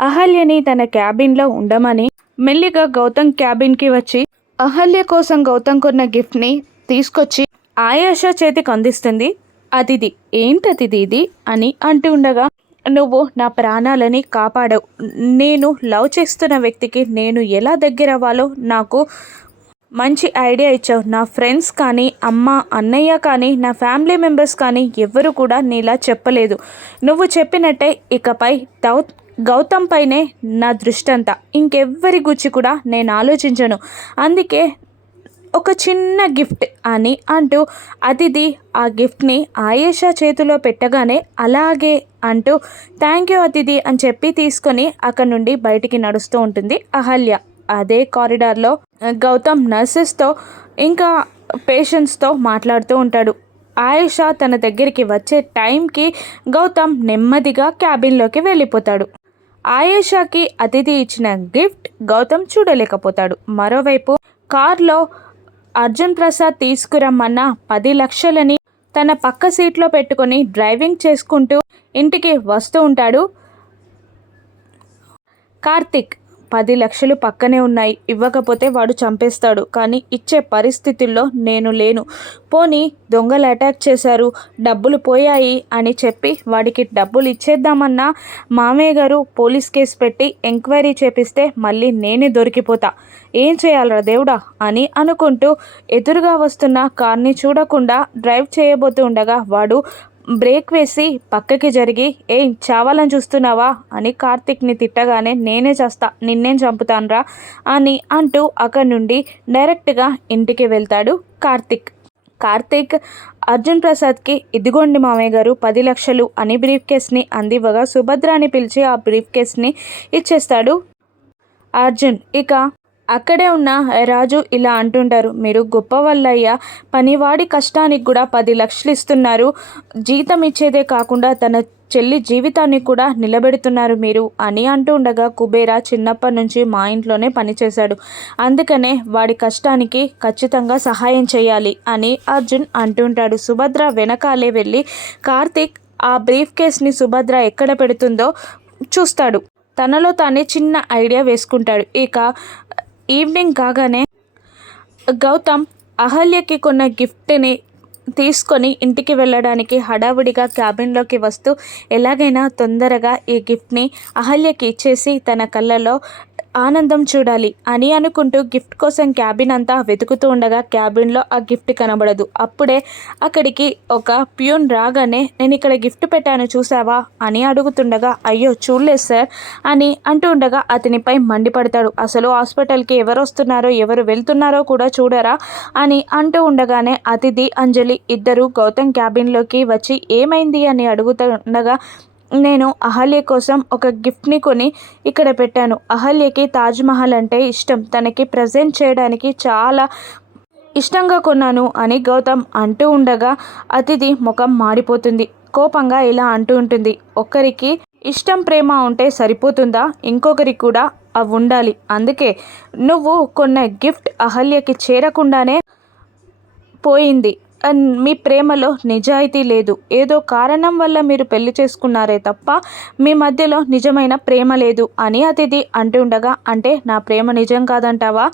అహల్యని తన క్యాబిన్లో ఉండమని మెల్లిగా గౌతమ్ క్యాబిన్కి వచ్చి అహల్య కోసం గౌతమ్ కొన్న గిఫ్ట్ని తీసుకొచ్చి ఆయేష చేతికి అందిస్తుంది. అతిథి ఏంటతిథి ఇది అని అంటూ ఉండగా, నువ్వు నా ప్రాణాలని కాపాడవు. నేను లవ్ చేస్తున్న వ్యక్తికి నేను ఎలా దగ్గర అవ్వాలో నాకు మంచి ఐడియా ఇచ్చావు. నా ఫ్రెండ్స్ కానీ అమ్మ అన్నయ్య కానీ నా ఫ్యామిలీ మెంబర్స్ కానీ ఎవ్వరు కూడా నీలా చెప్పలేదు. నువ్వు చెప్పినట్టే ఇకపై గౌతమ్ పైనే నా దృష్టి అంతా. ఇంకెవ్వరి గురించి కూడా నేను ఆలోచించను. అందుకే ఒక చిన్న గిఫ్ట్ అని అంటూ అతిథి ఆ గిఫ్ట్ని ఆయేష చేతిలో పెట్టగానే అలాగే అంటూ థ్యాంక్ యూ అతిథి అని చెప్పి తీసుకొని అక్కడి నుండి బయటికి నడుస్తూ ఉంటుంది అహల్య. అదే కారిడార్లో గౌతమ్ నర్సెస్తో ఇంకా పేషెంట్స్తో మాట్లాడుతూ ఉంటాడు. ఆయేష తన దగ్గరికి వచ్చే టైంకి గౌతమ్ నెమ్మదిగా క్యాబిన్లోకి వెళ్ళిపోతాడు. ఆయేషాకి అతిథి ఇచ్చిన గిఫ్ట్ గౌతమ్ చూడలేకపోతాడు. మరోవైపు కార్లో అర్జున్ ప్రసాద్ తీసుకురమ్మన్న 10 లక్షలని తన పక్క సీట్లో పెట్టుకొని డ్రైవింగ్ చేసుకుంటూ ఇంటికి వస్తూ ఉంటాడు కార్తిక్. 10 లక్షలు పక్కనే ఉన్నాయి, ఇవ్వకపోతే వాడు చంపేస్తాడు. కానీ ఇచ్చే పరిస్థితుల్లో నేను లేను. పోనీ దొంగలు అటాక్ చేశారు, డబ్బులు పోయాయి అని చెప్పి వాడికి డబ్బులు ఇచ్చేద్దామన్నా మామయ్య గారు పోలీస్ కేసు పెట్టి ఎంక్వైరీ చేపిస్తే మళ్ళీ నేనే దొరికిపోతా. ఏం చేయాలరా దేవుడా అని అనుకుంటూ ఎదురుగా వస్తున్న కార్ని చూడకుండా డ్రైవ్ చేయబోతూ ఉండగా వాడు బ్రేక్ వేసి పక్కకి జరిగి ఏం చావాలని చూస్తున్నావా అని కార్తిక్ని తిట్టగానే నేనే చేస్తా, నిన్నేం చంపుతానురా అని అంటూ అక్కడి నుండి డైరెక్ట్గా ఇంటికి వెళ్తాడు కార్తిక్ అర్జున్ ప్రసాద్కి ఇదిగోండి మామయ్య గారు 10 లక్షలు అని బ్రీఫ్ కేస్ని అందివ్వగా సుభద్రాని పిలిచి ఆ బ్రీఫ్ కేస్ని ఇచ్చేస్తాడు అర్జున్. ఇక అక్కడే ఉన్న రాజు ఇలా అంటుంటారు, మీరు గొప్ప వల్లయ్యా, పనివాడి కష్టానికి కూడా 10 లక్షలు ఇస్తున్నారు. జీతం ఇచ్చేదే కాకుండా తన చెల్లి జీవితాన్ని కూడా నిలబెడుతున్నారు మీరు అని అంటూ ఉండగా, కుబేరా చిన్నప్పటి నుంచి మా ఇంట్లోనే పనిచేశాడు, అందుకనే వాడి కష్టానికి ఖచ్చితంగా సహాయం చేయాలి అని అర్జున్ అంటుంటాడు. సుభద్ర వెనకాలే వెళ్ళి కార్తిక్ ఆ బ్రీఫ్ కేస్ని సుభద్ర ఎక్కడ పెడుతుందో చూస్తాడు. తనలో తానే చిన్న ఐడియా వేసుకుంటాడు. ఇక ఈవినింగ్ కాగానే గౌతమ్ అహల్యకి కొన్న గిఫ్ట్ని తీసుకొని ఇంటికి వెళ్ళడానికి హడావుడిగా క్యాబిన్లోకి వస్తూ ఎలాగైనా తొందరగా ఈ గిఫ్ట్ని అహల్యకి ఇచ్చేసి తన కళ్ళలో ఆనందం చూడాలి అని అనుకుంటూ గిఫ్ట్ కోసం క్యాబిన్ అంతా వెతుకుతూ ఉండగా క్యాబిన్లో ఆ గిఫ్ట్ కనబడదు. అప్పుడే అక్కడికి ఒక ప్యూన్ రాగానే నేను ఇక్కడ గిఫ్ట్ పెట్టాను చూసావా అని అడుగుతుండగా, అయ్యో చూడలేదు సార్ అని అంటూ ఉండగా అతనిపై మండిపడతాడు. అసలు హాస్పిటల్కి ఎవరు వస్తున్నారో ఎవరు వెళ్తున్నారో కూడా చూడరా అని అంటూ ఉండగానే అతిథి అంజలి ఇద్దరు గౌతమ్ క్యాబిన్లోకి వచ్చి ఏమైంది అని అడుగుతుండగా, నేను అహల్య కోసం ఒక గిఫ్ట్ని కొని ఇక్కడ పెట్టాను. అహల్యకి తాజ్మహల్ అంటే ఇష్టం, తనకి ప్రజెంట్ చేయడానికి చాలా ఇష్టంగా కొన్నాను అని గౌతమ్ అంటూ ఉండగా అతిథి ముఖం మాడిపోతుంది. కోపంగా ఇలా అంటూ ఉంటుంది, ఒక్కరికి ఇష్టం ప్రేమ ఉంటే సరిపోతుందా, ఇంకొకరికి కూడా అవి ఉండాలి. అందుకే నువ్వు కొన్న గిఫ్ట్ అహల్యకి చేరకుండానే పోయింది. మీ ప్రేమలో నిజాయితీ లేదు. ఏదో కారణం వల్ల మీరు పెళ్లి చేసుకున్నారే తప్ప మీ మధ్యలో నిజమైన ప్రేమ లేదు అని అతిథి అంటూ ఉండగా, అంటే నా ప్రేమ నిజం కాదంటావా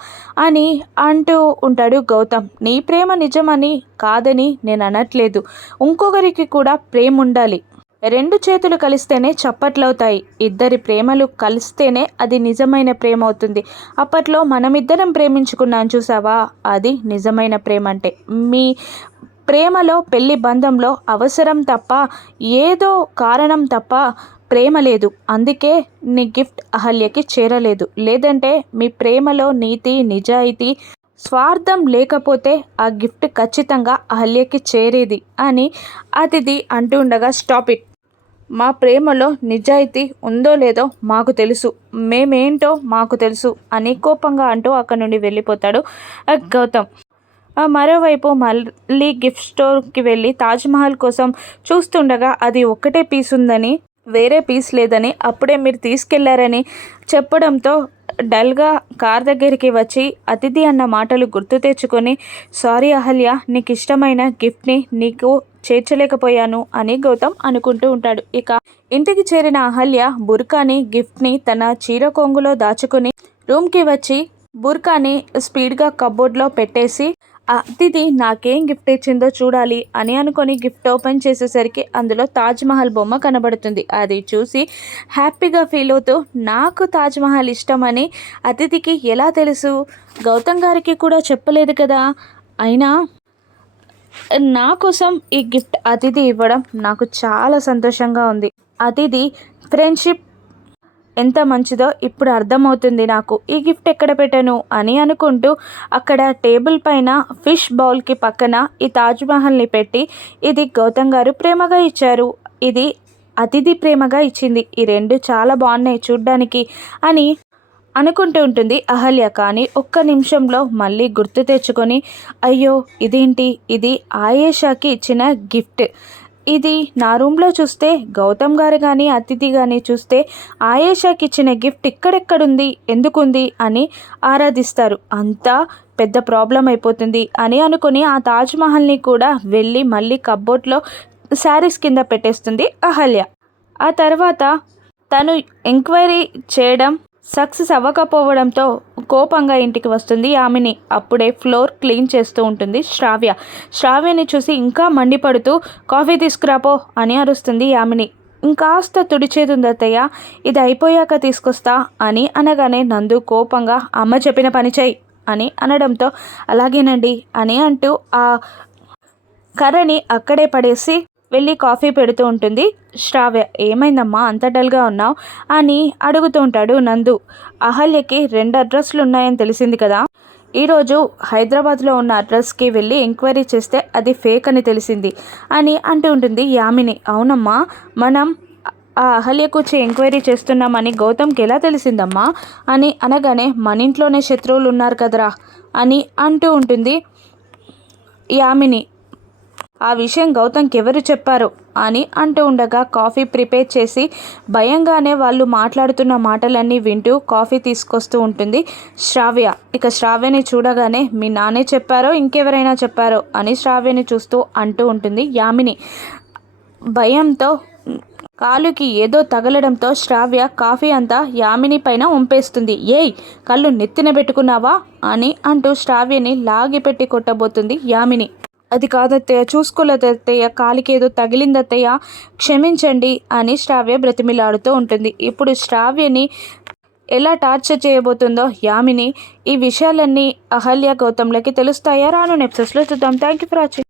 అని అంటూ ఉంటాడు గౌతమ్. నీ ప్రేమ నిజమని కాదని నేను అనట్లేదు, ఇంకొకరికి కూడా ప్రేమ ఉండాలి. 2 చేతులు కలిస్తేనే చప్పట్లవుతాయి. ఇద్దరి ప్రేమలు కలిస్తేనే అది నిజమైన ప్రేమ అవుతుంది. అప్పట్లో మనమిద్దరం ప్రేమించుకున్నాం చూసావా, అది నిజమైన ప్రేమ అంటే. మీ ప్రేమలో పెళ్లి బంధంలో అవసరం తప్ప ఏదో కారణం తప్ప ప్రేమ లేదు. అందుకే నీ గిఫ్ట్ అహల్యకి చేరలేదు. లేదంటే మీ ప్రేమలో నీతి నిజాయితీ స్వార్థం లేకపోతే ఆ గిఫ్ట్ ఖచ్చితంగా అహల్యకి చేరేది అని అతిథి అంటూ ఉండగా, స్టాప్ ఇట్, మా ప్రేమలో నిజాయితీ ఉందో లేదో మాకు తెలుసు, మేమేంటో మాకు తెలుసు అని కోపంగా అంటూ అక్కడి నుండి వెళ్ళిపోతాడు గౌతమ్. మరోవైపు మళ్ళీ గిఫ్ట్ స్టోర్కి వెళ్ళి తాజ్మహల్ కోసం చూస్తుండగా అది ఒక్కటే పీస్ ఉందని వేరే పీస్ లేదని అప్పుడే మీరు తీసుకెళ్లారని చెప్పడంతో డల్గా కార్ దగ్గరికి వచ్చి అతిథి అన్న మాటలు గుర్తు తెచ్చుకొని, సారీ అహల్య, నీకు ఇష్టమైన గిఫ్ట్ని నీకు చేర్చలేకపోయాను అని గౌతమ్ అనుకుంటూ ఉంటాడు. ఇక ఇంటికి చేరిన అహల్య బుర్కాని గిఫ్ట్ని తన చీర కొంగులో దాచుకుని రూమ్కి వచ్చి బుర్కాని స్పీడ్గా కబోర్డ్లో పెట్టేసి అతిథి నాకేం గిఫ్ట్ ఇచ్చిందో చూడాలి అని అనుకొని గిఫ్ట్ ఓపెన్ చేసేసరికి అందులో తాజ్మహల్ బొమ్మ కనబడుతుంది. అది చూసి హ్యాపీగా ఫీల్ అవుతూ నాకు తాజ్మహల్ ఇష్టమని అతిథికి ఎలా తెలుసు, గౌతమ్ గారికి కూడా చెప్పలేదు కదా, అయినా నా కోసం ఈ గిఫ్ట్ అతిథి ఇవ్వడం నాకు చాలా సంతోషంగా ఉంది. అతిథి ఫ్రెండ్షిప్ ఎంత మంచిదో ఇప్పుడు అర్థమవుతుంది నాకు. ఈ గిఫ్ట్ ఎక్కడ పెట్టాను అని అనుకుంటూ అక్కడ టేబుల్ పైన ఫిష్ బౌల్కి పక్కన ఈ తాజ్మహల్ని పెట్టి ఇది గౌతమ్ గారు ప్రేమగా ఇచ్చారు, ఇది అతిథి ప్రేమగా ఇచ్చింది, ఈ రెండు చాలా బాగున్నాయి చూడ్డానికి అని అనుకుంటూ ఉంటుంది అహల్య. కానీ ఒక్క నిమిషంలో మళ్ళీ గుర్తు తెచ్చుకొని అయ్యో ఇదేంటి, ఇది ఆయేషాకి ఇచ్చిన గిఫ్ట్, ఇది నా రూమ్లో చూస్తే గౌతమ్ గారు కానీ అతిథి కానీ చూస్తే ఆయేషాకి ఇచ్చిన గిఫ్ట్ ఇక్కడెక్కడుంది, ఎందుకుంది అని ఆరాధిస్తారు, అంతా పెద్ద ప్రాబ్లం అయిపోతుంది అని అనుకుని ఆ తాజ్మహల్ని కూడా వెళ్ళి మళ్ళీ కబోర్డ్లో శారీస్ కింద పెట్టేస్తుంది అహల్య. ఆ తర్వాత తను ఎంక్వైరీ చేయడం సక్సెస్ అవ్వకపోవడంతో కోపంగా ఇంటికి వస్తుంది యామిని. అప్పుడే ఫ్లోర్ క్లీన్ చేస్తూ ఉంటుంది శ్రావ్య. శ్రావ్యని చూసి ఇంకా మండిపడుతూ కాఫీ తీసుకురాపో అని అరుస్తుంది యామిని. ఇంకాస్త తుడిచేదుంది అత్తయ్య, ఇది అయిపోయాక తీసుకొస్తా అని అనగానే నందు కోపంగా అమ్మ చెప్పిన పని చెయ్యి అని అనడంతో అలాగేనండి అని అంటూ ఆ కర్రని అక్కడే పడేసి వెళ్ళి కాఫీ పెడుతూ ఉంటుంది శ్రావ్య. ఏమైందమ్మా అంత డల్గా ఉన్నావు అని అడుగుతూ ఉంటాడు నందు. అహల్యకి 2 అడ్రస్లు ఉన్నాయని తెలిసింది కదా, ఈరోజు హైదరాబాద్లో ఉన్న అడ్రస్కి వెళ్ళి ఎంక్వైరీ చేస్తే అది ఫేక్ అని తెలిసింది అని అంటూ ఉంటుంది యామిని. అవునమ్మా, మనం ఆ అహల్య కూర్చి ఎంక్వైరీ చేస్తున్నామని గౌతమ్కి ఎలా తెలిసిందమ్మా అని అనగానే మన ఇంట్లోనే శత్రువులు ఉన్నారు కదరా అని అంటూ ఉంటుంది యామిని. ఆ విషయం గౌతమ్కి ఎవరు చెప్పారు అని అంటూ ఉండగా కాఫీ ప్రిపేర్ చేసి భయంగానే వాళ్ళు మాట్లాడుతున్న మాటలన్నీ వింటూ కాఫీ తీసుకొస్తూ ఉంటుంది శ్రావ్య. ఇక శ్రావ్యని చూడగానే మీ నాన్నే చెప్పారో ఇంకెవరైనా చెప్పారో అని శ్రావ్యని చూస్తూ అంటూ ఉంటుంది యామిని. భయంతో కాలుకి ఏదో తగలడంతో శ్రావ్య కాఫీ అంతా యామిని పైన ఉంపేస్తుంది. ఏయ్ కళ్ళు నెత్తిన పెట్టుకున్నావా అని అంటూ శ్రావ్యని లాగి పెట్టి కొట్టబోతుంది యామిని. అది కాదత్తయ్య, చూసుకోలేదత్తయ్య, కాలికి ఏదో తగిలిందత్తయ్య, క్షమించండి అని శ్రావ్య బ్రతిమిలాడుతూ ఉంటుంది. ఇప్పుడు శ్రావ్యని ఎలా టార్చర్ చేయబోతుందో యామిని, ఈ విషయాలన్నీ అహల్య గౌతమ్లకి తెలుస్తాయా రాను ఎపిసోడ్స్లో చూద్దాం. Thank you for watching.